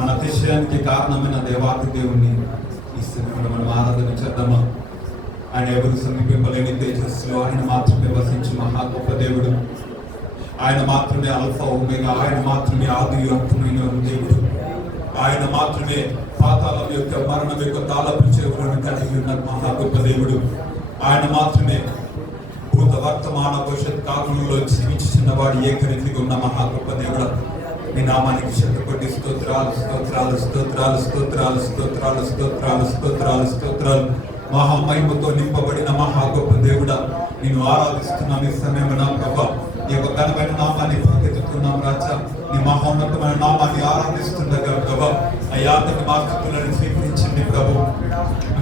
మన అతిశయానికి కారణమైన దేవాతి దేవుణ్ణి ఈ సమయంలో మనం ఆరాధన చేద్దామా? ఆయన ఎవరు సమీపింపలేని తేజస్సులో ఆయన మాత్రమే వసించి మహా గొప్ప దేవుడు. ఆయన మాత్రమే అల్ఫా ఒమేగా, ఆయన మాత్రమే ఆది అంతమైన దేవుడు. ఆయన మాత్రమే పాతాళం యొక్క మరణం యొక్క తాళపు చెవులను కలిగి ఉన్న మహా గొప్ప దేవుడు. ఆయన మాత్రమే భూత వర్తమాన భవిష్యత్ కాలంలో జీవించిన వాడు ఏకరీతిగా ఉన్న మహా గొప్ప దేవుడు. మీ నామానికి శతకోటి స్తోత్రాలు స్తోత్రాలు స్తోత్రాలు స్తోత్రాలు స్తోత్రాలు స్తోత్రాలు స్తోత్రాలు స్తోత్రాలు. మహామహిమతో నింపబడిన మహా గొప్ప దేవుడా, నేను ఆరాధిస్తున్నాను ఈ సమయంలో నా ప్రభా. నీ యొక్క ఘనమైన నామాన్ని ప్రకటిస్తున్నాం రాజా. నీ మహోన్నతమైన నామాన్ని ఆరాధిస్తుండగా ప్రభా, అయాతని మా స్తుతులను స్వీకరించండి ప్రభు.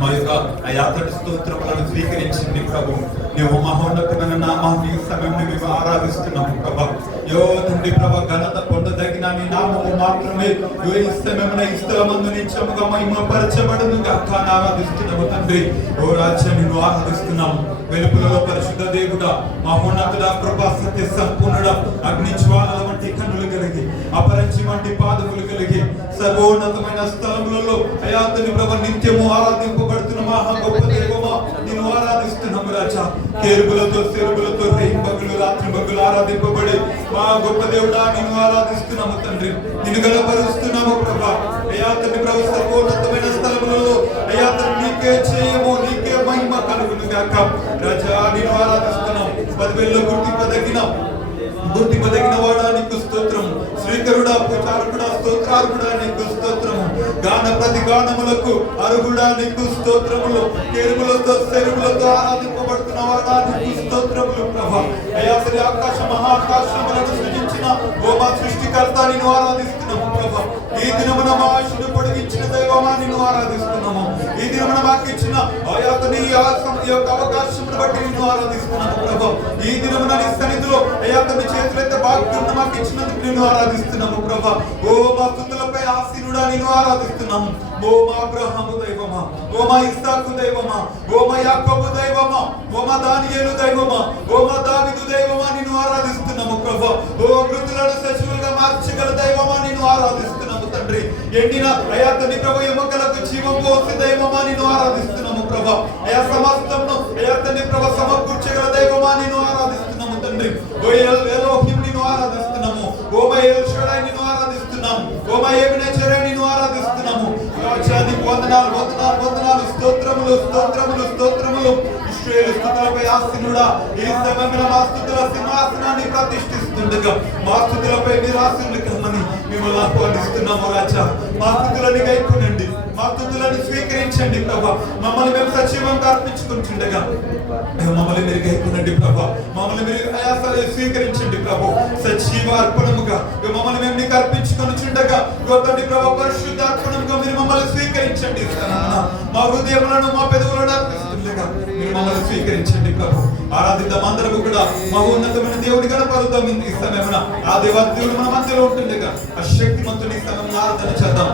మా యొక్క అయాతని స్తోత్రములను స్వీకరించండి ప్రభు. నీవు మహోన్నతమైన నామాన్ని ఈ సమయంలో మేము ఆరాధిస్తున్నాము ప్రభా. యో తండ్రి ప్రభా, ఘనత పొందదగిన నీ నామము మాత్రమే ఈ సమయమున ఈ స్థలమందు నిత్యముగా మహిమపరచబడును గాక ఆరాధిస్తున్నాము తండ్రి. ఓ రాజ్యం నిన్ను ఆరాధిస్తున్నాము. వెలుపలలో పరిశుద్ధ దేవుడా, మహోన్నతుడా, కృపా సత్య సంపూర్ణుడా, అగ్ని జ్వాలల వంటి కన్నులు కలిగి అపరంచి వంటి పాదములు కలిగి సర్వోన్నతమైన స్థలములలో అయాతని ప్రభ నిత్యము ఆరాధింపబడుతున్న మహా గొప్ప దేవమా, నేను ఆరాధిస్తున్నాము రాజా. కేరుబులతో సెరుబులతో రేయింబగులు రాత్రి బగులు ఆరాధింపబడి మా గొప్ప దేవుడా నేను ఆరాధిస్తున్నాము తండ్రి. నిన్ను గలపరుస్తున్నాము ప్రభా. అయాతని ప్రభ సర్వోన్నతమైన స్థలములలో అయాతని నీకే చేయము, నీకే మహిమ కలుగును గాక రాజా. నేను ఆరాధిస్తున్నాం. 10,000లో గుర్తింపదగిన వాడా నీకు స్తోత్రము. శ్రీకరుడా, పూచారకుడా, స్తోత్రార్హుడా నీకు స్తోత్రము. గాన ప్రతి గానములకు అర్హుడా నీకు స్తోత్రములు. కేరుబులతో సెరుబులతో ఆరాధింపబడుతున్న వాడా నీకు స్తోత్రములు ప్రభా. అయాసరి ఆకాశ మహాకాశములను సృజించిన ఓ మా సృష్టికర్త నిన్ను ఆరాధిస్తున్నాము ప్రభా. ఈ దినమున మా ఆశను పొడిగించిన దైవమా నిన్ను ఆరాధిస్తున్నాము. ఈ దినమున మాకు ఇచ్చిన అయాతని యొక్క అవకాశమును బట్టి నిన్ను ఆరాధిస్తున్నాము ప్రభా. ఈ దినమున నీ సన్నిధిలో అయాతని చేతులైతే భాగ్యం మాకు ఇచ్చినందుకు నిన్ను ఆరాధిస్తున్నాము ప్రభా. ఓ మా స్తుతులపై ఆసీనుడా నిన్ను ఆరాధిస్తున్నాము. ఓ మా అబ్రహాము దైవమా, ఓ మా ఇస్సాకు దైవమా, ఓ మా యాకోబు దైవమా, ఓ మా దానియేలు దైవమా, ఓ మా దావీదు దైవమా నిన్ను ఆరాధిస్తున్నాము ప్రభా. ఓ మృతులను సజీవులుగా మార్చగల దైవమా నిన్ను ఆరాధిస్తున్నాము తండ్రి. ఎండిన అయాతని ప్రభు ఎముకలకు జీవం పోసే దైవమా నిన్ను ఆరాధిస్తున్నాము ప్రభా. అయా సమస్తమును అయాతని ప్రభు సమకూర్చగల దైవమా నిన్ను ఆరాధిస్తున్నాము తండ్రి. ఓ ఎలోహిం నిన్ను ఆరాధిస్తున్నాము. ఓ మా ఎల్ షడాయ్ నిన్ను ఆరాధిస్తున్నాము. ఓ మా ఎబెనెజరే నిన్ను ఆరాధిస్తున్నాము. రాజానికి వందనాలు వందనాలు వందనాలు. స్తోత్రములు స్తోత్రములు స్తోత్రములు. ఇశ్రాయేలు స్తుతులపై ఆసీనుడా, ఈ సమయమున మా స్తుతుల సింహాసనాన్ని ప్రతిష్ఠిస్తుండగా మా స్తుతులపై మీరు ఆసీనులు కమ్మని మిమ్మల్ని ఆహ్వానిస్తున్నాము రాజా. మా స్తుతులను గైకొనండి, మా స్తుతులను స్వీకరించండి ప్రభా. మమ్మల్ని మేము సజీవంగా అర్పించుకుంటుండగా మమ్మల్ని మీరు గైకొనండి ప్రభా. మమ్మల్ని మీరు స్వీకరించండి ప్రభు. సజీవ అర్పణముగా మమ్మల్ని మేము నీకు అర్పించుకొనుచుండగా తండ్రి ప్రభా, పరిశుద్ధ అర్పణముగా మీరు మమ్మల్ని స్వీకరించండి. మా హృదయములను మా పెదవులను అర్పిస్తుండగా మీరు మమ్మల్ని స్వీకరించండి ప్రభు. ఆరాధిద్దాం అందరము కూడా. మహోన్నతమైన దేవుని కనపరుద్దాం ఈ సమయమున. ఆ దేవాది దేవుడు మన మధ్యలో ఉంటుండగా ఆ శక్తిమంతుని ఈ సమయంలో ఆరాధన చేద్దాం.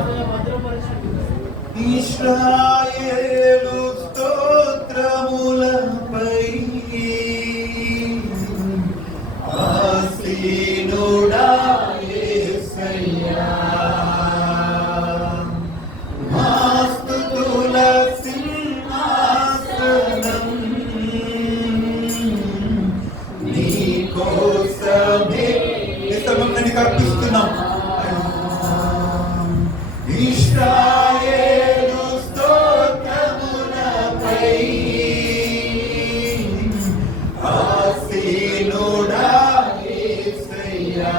ఇశ్రాయేలు స్తోత్రములపై ఆసీనుడా యేసయ్యా, మా స్తుతుల సింహాసనం నీ కోసమే ఈ సమయంలో నీకు అర్పిస్తున్నాం. ఇశ్రాయేలు స్తోత్రములపై ఆసీనుడా యేసయ్యా,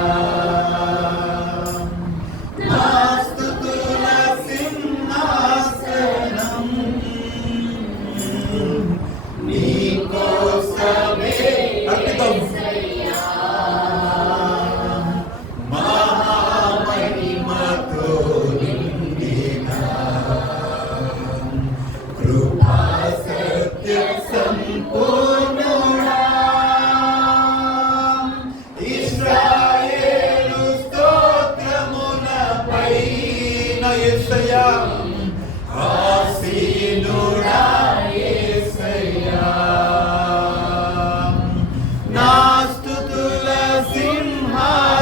మా స్తుతుల సింహాసనం నీ కోసమే అర్పితం. మహామహిమతో నిండిన కృపా సత్య సంపూర్ణుడా, ఇశ్రాయేలు స్తోత్రములపై యేసయ్యా, ఆసీనుడా యేసయ్యా, నా స్తుతుల సింహాసనం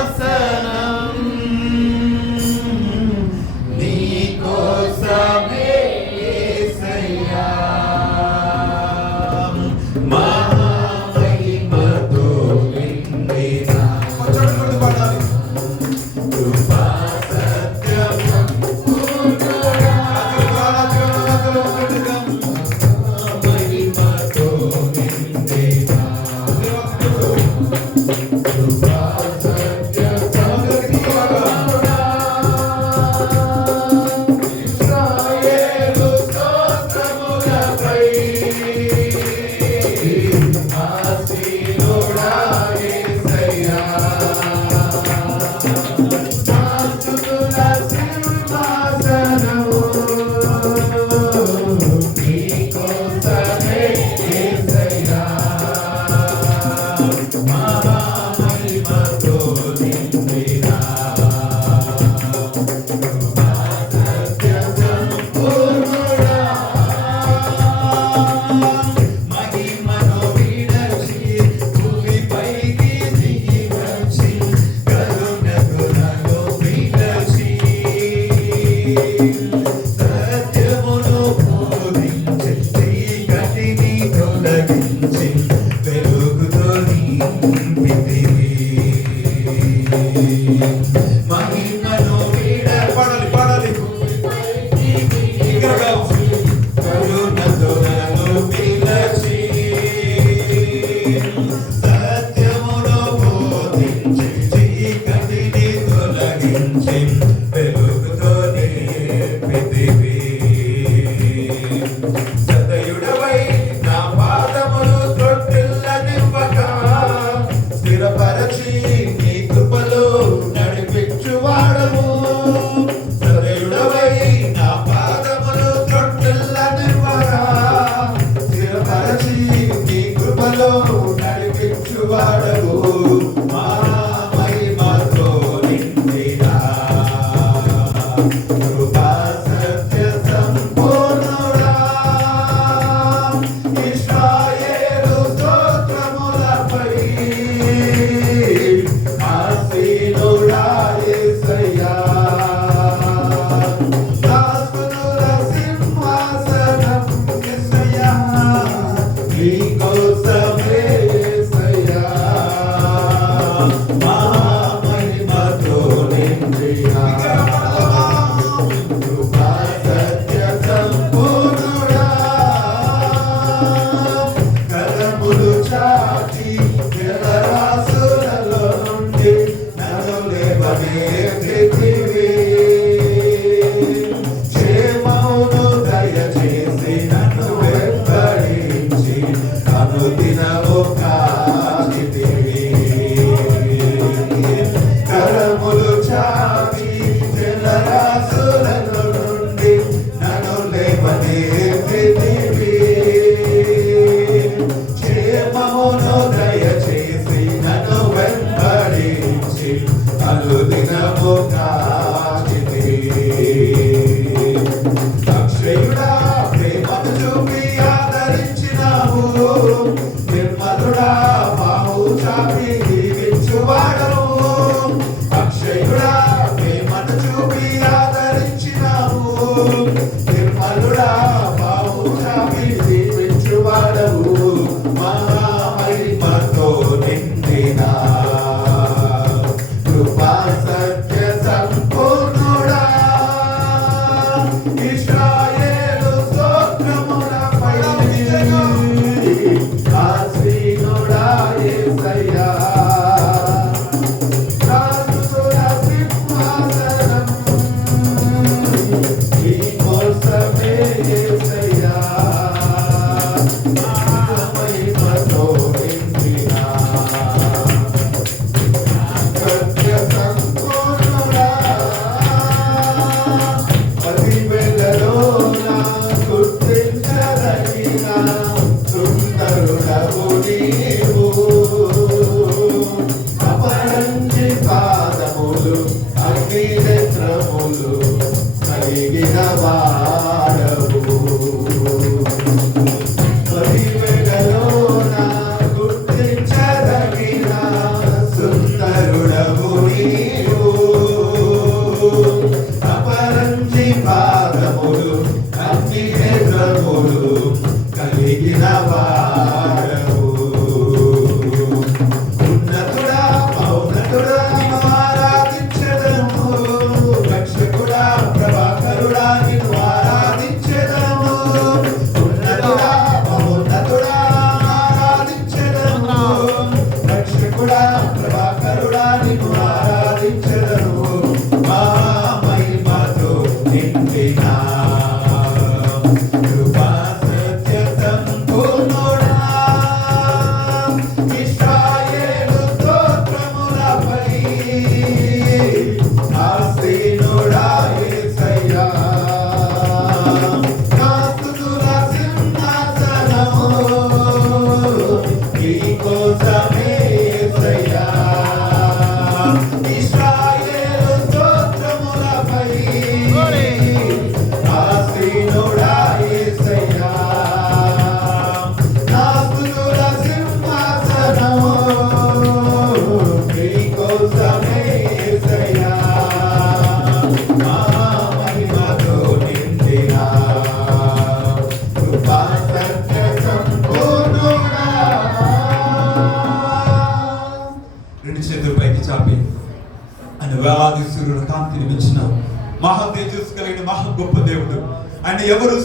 మహా తేజస్సు కలిగిన మహా గొప్ప దేవుడు. ఆయన ఎవరు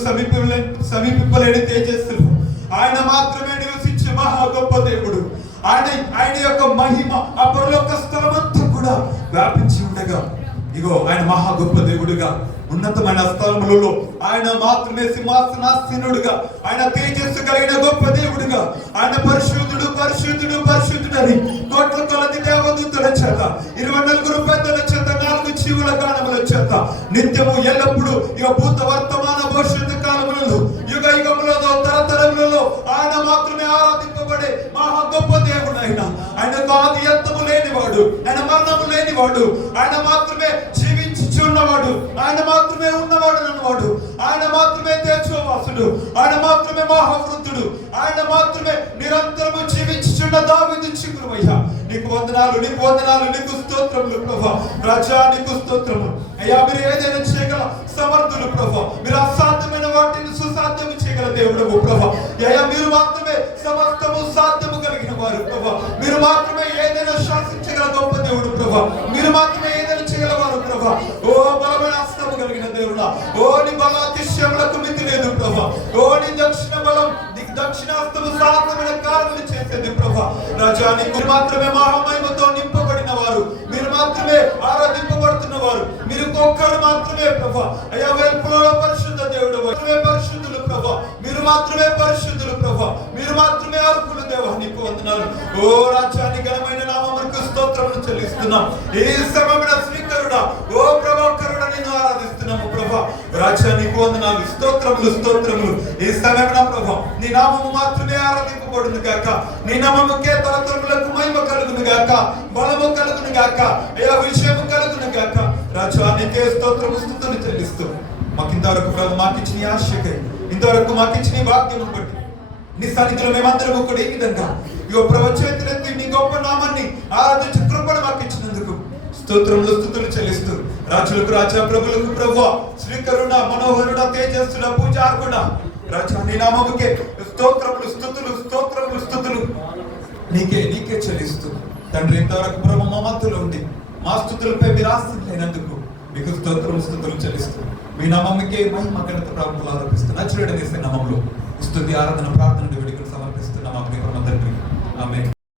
సమీపింపలేని తేజస్సులు. ఆయన మాత్రమే నివసించే మహా గొప్ప దేవుడు. ఆయన యొక్క మహిమ ఆ పరలోక స్థలమంతా కూడా వ్యాపించి ఉండగా, ఇగో ఆయన మహా గొప్ప దేవుడుగా ఉన్నతమైన స్థలములలో ఆయన మాత్రమే సింహాసనాసీనుడుగా, ఆయన తేజస్సు కలిగిన గొప్ప దేవుడుగా, ఆయన పరిశుద్ధుడు పరిశుద్ధుడు పరిశుద్ధుడని కోట్ల కొలది దేవదూతల చేత, 24 పెద్దల చేత, 4 జీవుల గానముల చేత నిత్యము ఎల్లప్పుడు ఇక భూత వర్తమాన భవిష్యత్తు కాలములలో యుగ యుగములలో తరతరములలో ఆయన మాత్రమే ఆరాధింపబడే మహా గొప్ప దేవుడు. ఆయనకు ఆది అంతము లేనివాడు, ఆయన మరణము లేనివాడు, ఆయన మాత్రమే ఉన్నవాడు, ఆయన మాత్రమే ఉన్నవాడు అన్నవాడు, ఆయన మాత్రమే తేజోవాసుడు, ఆయన మాత్రమే మహావృద్ధుడు, ఆయన మాత్రమే నిరంతరము జీవించుచున్న దావీదు చిగురువయ్యా. నీకు వందనాలు, నీకు వందనాలు, నీకు స్తోత్రములు ప్రభా. రాజా నీకు స్తోత్రము అయ్యా. మీరు ఏదైనా చేయగల సమర్థులు ప్రభా. మీరు అసాధ్యమైన వాటిని సుసాధ్యము చేయగల దేవుడు ప్రభా. అయ్యా మీరు మాత్రమే సమస్తము సాధ్యము కలిగిన వారు ప్రభా. మీరు మాత్రమే ఏదైనా శాసించగల గొప్ప దేవుడు ప్రభా. మీరు మాత్రమే ఏదైనా చేయగలవారు ప్రభా. ఓ బలమైన హస్తము కలిగిన దేవుడా, ఓ నీ బలాతిశయములకు మితి లేదు ప్రభా. ఓ నీ దక్షిణ బలం, నీ దక్షిణ హస్తము సాధనమైన కార్యములు చేసేది ప్రభా. రాజా నీకు మాత్రమే మహామహిమతో నింపబడిన వారు, మీరు మాత్రమే ఆరాధింపబడుతున్న వారు, మీరు ఒక్కరు మాత్రమే ప్రభా. అయ్యా వెలుపలలో పరిశుద్ధ దేవుడు, పరిశుద్ధులు ప్రభా. మీరు మాత్రమే పరిశుద్ధులు ప్రభా. మీరు మాత్రమే అర్హులు దేవా. నీకు వందనాలు. ఓ రాజాని ఘనమైన నామమునకు స్తోత్రములు చెల్లిస్తున్నాం. ఈ సమయమున శ్రీకరుడా, ఓ ప్రభాకరుడా నిన్ను ఆరాధిస్తున్నాము ప్రభా. రాజా నీకు వందనాలు, స్తోత్రములు స్తోత్రములు. ఈ సమయమున ప్రభా నీ నామము మాత్రమే ఆరాధింపబడును గాక. నీ నామముకే తరతరములకు మహిమ కలుగును గాక, బలము కలుగును గాక, అయ్యా విజయము కలుగును గాక. రాజా నీకే స్తోత్రము స్తుతులు చెల్లిస్తూ మాకు ఇంతవరకు ప్రభు మాకిచ్చిన ఆశకై, ఇంతవరకు మాకిచ్చిన భాగ్యము బట్టి నీ సన్నిధిలో మేమందరము కూడా ఈ విధంగా ఇగో ప్రభు చేతులెత్తి నీ గొప్ప నామాన్ని ఆరాధించే కృపను మాకు ఇచ్చినందుకు స్తోత్రములు స్తుతులు చెల్లిస్తూ రాజులకు రాజా, ప్రభులకు ప్రభువా, శ్రీకరుణ మనోహరుడ తేజస్సుడ పూజార్కుడ రాజా నీ నామముకే స్తోత్రములు స్తుతులు స్తోత్రములు స్తుతులు నీకే చెల్లిస్తూ తండ్రి ఇంతవరకు ప్రభు మా మధ్యలో ఉండి మా స్తుతులపై మీరు ఆశించినందుకు మీకు స్తోత్రములు స్తుతులు చెల్లిస్తూ మీ నామముకే మహిమ ఘనత ప్రార్థనలు ఆరోపిస్తూ నచ్చుడని నామములో స్తుతి ఆరాధన ప్రార్థన వేడుకలు